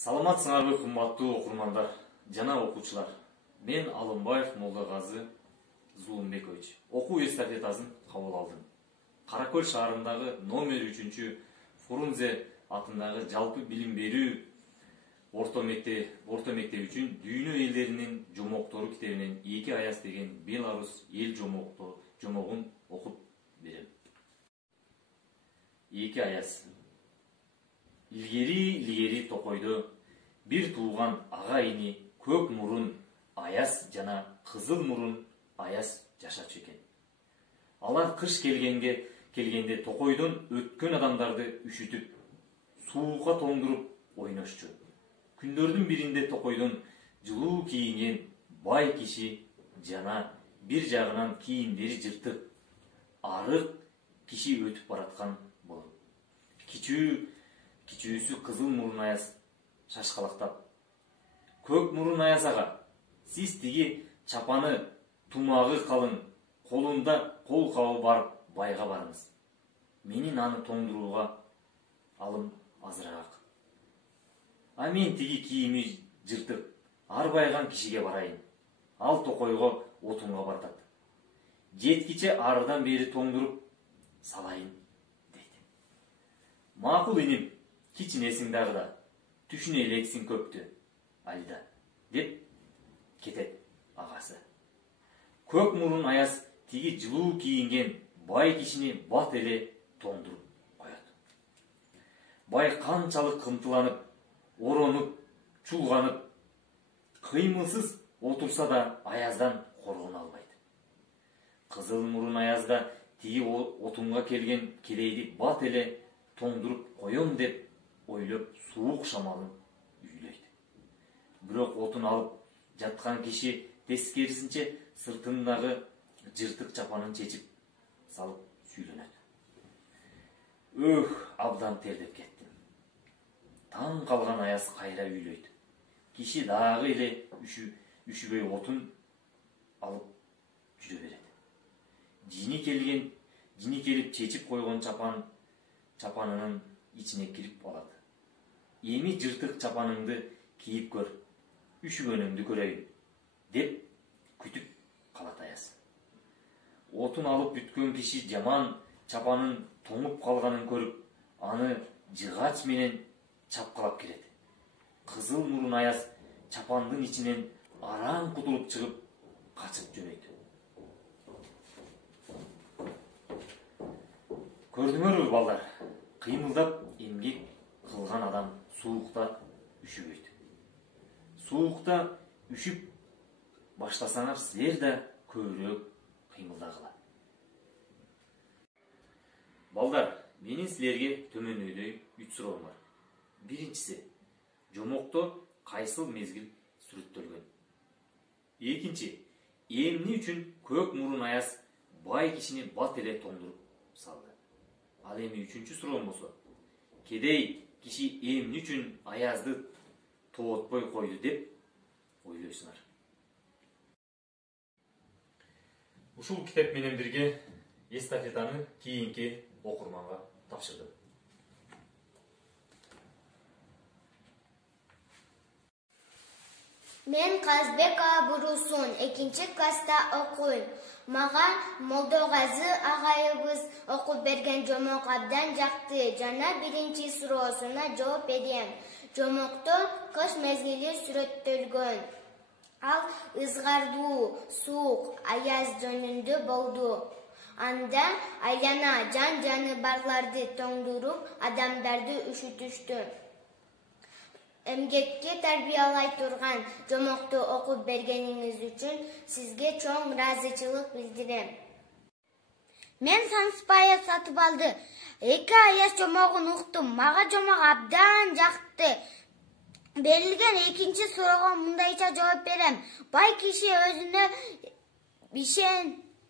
Саламатсыңарбы кымбаттуу окурмандар жана окуучулар. Мен Алымбаев Молдагазы Зулумбекович окуу эстафетасын кабыл алдым. Каракөл шаарындагы номер 3 Фрунзе атындагы жалпы билим берүү орто мектеп үчүн дүйнө элдеринин жомоктору китебинен 2 аяз деген Беларус эл жомогун окуп берем. 2 аяз. Илгери токойдо бир тууган ага ини көк мурун Аяз жана кызыл мурун Аяз жашачу экен. Алар кыш келгенде токойдон өткөн адамдарды үшүтүп, суукка тоңдуруп ойношчу. Күндөрдүн биринде токойдон жылуу кийинген бай киши жана бир жагынан кийимдери жыртык, арык киши өтүп бараткан болот. Кичүүсү кызыл мурун Аяз шашкалактап: "Көк мурун Аяз ага, сиз тиги чапаны тумагы калың, колунда кол кабы бар байга барыңыз. Менин аны тоңдурууга алым азыраак. А мен тиги кийими жыртык, арбайган кишиге барайын. Ал токойго отунга бартат. Жеткиче арыдан бери тоңдуруп салайын" дейт. "Макул иним, кичинесиң дагы да, түшүнө элексиң көптү, Алида" деп кетет агасы. Көк мурун Аяз тиги жылуу кийинген бай кишини бат эле тоңдуруп коет. Бай канчалык кымтыланып, оронуп, чулганып, кыймылсыз отурса да Аяздан коргоно албайт. Кызыл мурун Аяз да тиги отунга келген келейди бат эле тоңдуруп коем деп ойлоп суук шамалын үйлөйт. Бирок отун алып жаткан киши тескерисинче сыртындагы жыртык чапанын чечип салып сүйлөнөт. Абдан тердеп кеттим. Таң калган Аяз кайра үйлөйт. Киши дагы эле үшүбөй отун алып жүрө берет. Жини келип чечип койгон чапанынын ичине кирип алат. "Эми жыртык чапаныңды кийип көр, үшүгөнүңдү көрөйүн" деп күтүп калат Аяз. Отун алып бүткөн киши жаман чапанын тоңуп калганын көрүп, аны жыгач менен чапкылап кирет. Кызыл мурун Аяз чапандын ичинен араң кутулуп чыгып, качып жөнөйт. Көрдүңөрбү балдар? Кыймылдап эмгек кылган адам суукта үшүбөйт. Суукта үшүп баштасаңар, силер да көбүрөөк кыймылдагыла. Балдар, менин силерге төмөндөй 3 суроом бар. Биринчиси, жомокто кайсыл мезгил сүрөттөлгөн? Экинчи, эмне үчүн көк мурун Аяз бай кишини бат эле тоңдуруп салды? Ал эми 3-чү суроом болсо, кедей киши эмне үчүн Аязды тоотпой койду деп ойлойсуңар? Ушул китеп менен бирге эстафетаны кийинки окурманга тапшырдым. Мен Казбек Бурусун 2-чи класста окуйм. Мага Молдогазы агайыбыз окуп берген жомок абдан жакты. Жана 1-чи суроосуна жооп берем. Жомокто кыш мезгили сүрөттөлгөн. Ал ызгардуу, суук, Аяз жөнүндө болду. Анда айлана жан-жаны барларды тоңдуруп, адамдарды үшүтүштү. Эмгекке тарбиялай турган жомокту окуп бергениңиз үчүн сизге чоң ыраазычылык билдирем. Мен Санспаев Сатыбалды 2 аяз жомогун уктум. Мага жомок абдан жакты. Берилген 2-чи суроого мындайча жооп берем. Бай киши өзүнө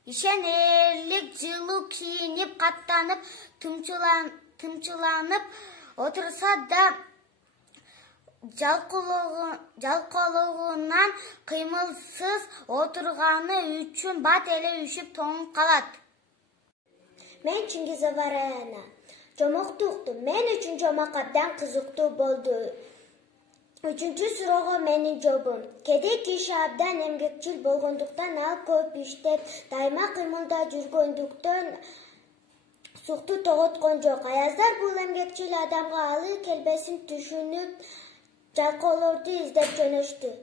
ишенерлик жылуу кийинип, каттанып, тымчыланып отурса да жалкоолугунан кыймылсыз отурганы үчүн бат эле үшүп тоңуп калат. Мен Чингизова Раяна. Жомокту уктум. Мен үчүн жомок абдан кызыктуу болду. Үчүнчү суроого менин жообум. Кээде киши абдан эмгекчил болгондуктан ал көп иштеп, дайыма кыймылда жүргөндүктөн сукту тоготкон жок. Аяздар бул эмгекчил адамга алы келбесин түшүнүп, жалкоолорду издеп жөнөштү.